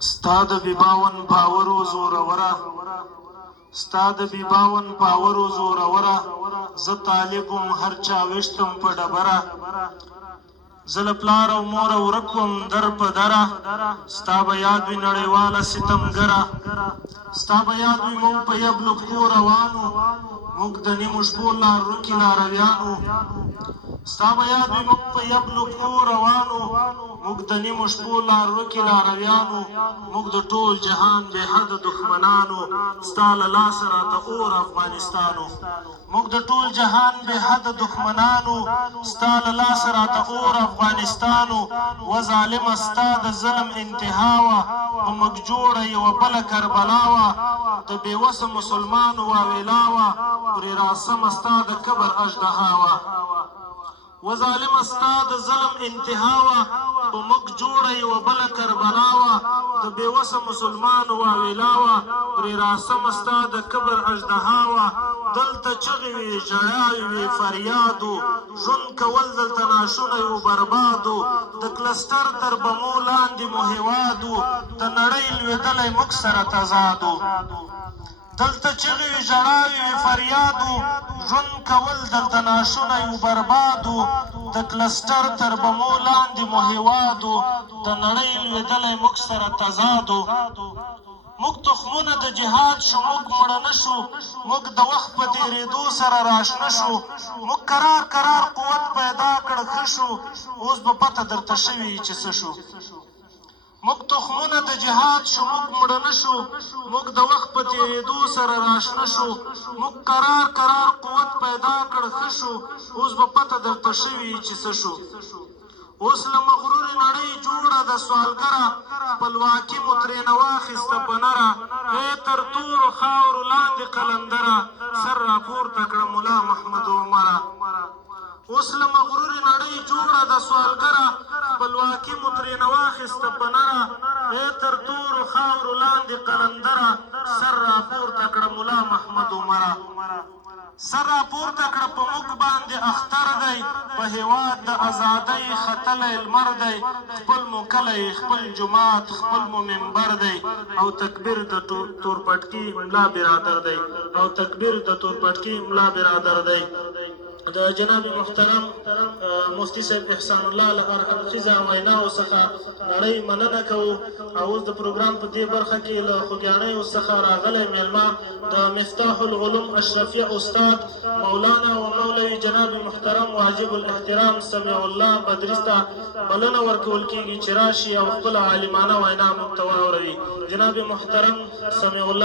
ستا د بیباون پاورو زوروره ستا د بیباون پاورو زوروره زه طالبم هر چا وشتم په ډبره زه له پلار او مور ورک وم در په دره ستا به یاد وي نړیواله ستمګره ستا به یاد وي موږ په یبلو پښو روانو موږ د نیمو شپو لارو کې لارویانو ستا به یاد وي موږ په یبلو پښو روانو موږ د نیمو شپو لارو کې لارویانو موږ د ټول جهان بې حده دښمنانو ستا له لاسه راته اور افغانستانو موږ د ټول جهان بې حده دښمنانو ستا له لاسه راته اور افغانستانو و ظالمه ستا د ظلم انتها وه په موږ جوړه یوه بله کربلا وه د بېوسه مسلمانو واویلا وه پرې راسمه ستا د کبر اژدها وه و ظالمه ستا د ظلم انتها وه په موږ جوړه یوه بله کربلا وه د بېوسه مسلمانو واویلا وه پرې راسمه ستا د کبر اژدها وه دلته چغې وې ژړاوې وې فریادو ژوند کول دلته ناشونی و بربادو د کلسټر تر بمو لاندې مو هېوادو د نړۍ لوېدلی موږ سره تضادو دلته چغې وې ژړاوې وې فریادو ژوند کول دلته ناشونی و بربادو د کلسټر تر بمو لاندې مو هېوادو د نړۍ لوېدلی موږ سره تضادو موږ تخمونه د جهاد شو موږ مړه نه شو موږ د وخت په تېرېدو سره راشنه شو موږ کرار کرار قوت پیدا کړ ښه شو اوس به پته درته شوي چې څه شو موږ تخمونه د جهاد شو موږ مړه نه شو موږ د وخت په تېرېدو سره راشنه شو موږ کرار کرار قوت پیدا کړ ښه شو اوس به پته درته شوي چې څه شو اوس له مغرورې نړۍ جوړه د سوالګره خپلواکي مو ترېنه واخیسته په نره ای تر تورو خاورو لاندې قلندره سر راپورته کړه ملا محمد عمره اوس له مغرورې نړۍ جوړه د سوالګره خپلواکي مو ترېنه واخیسته په نره ای تر تورو خاورو لاندې قلندره سر راپورته کړه ملا محمد عمره سر راپورته کړه په موږ باندې اختر دی په هېواد د ازادۍ ختلی لمر دی خپل مو کلی خپل جومات خپل مو منبر دی او تکبیر د تورپټکي ملا برادر دی او تکبیر د تورپټکي ملا برادر دی د جناب محترم مفتی صاحب احسان الله له هرخیزه ویناو څخه نړۍ مننه کوو او اوس د پروګرام په دې برخه کې له خوږیاڼیو څخه راغلی میلمه د مفتاح العلوم اشرفیه استاد مولانا و مولوي جناب محترم واجب الاحترام سمیع الله بدري ته بلنه ورکول کېږي چې راشي او خپله عالمانه وینا موږ ته واوروي جناب محترم سمیع الله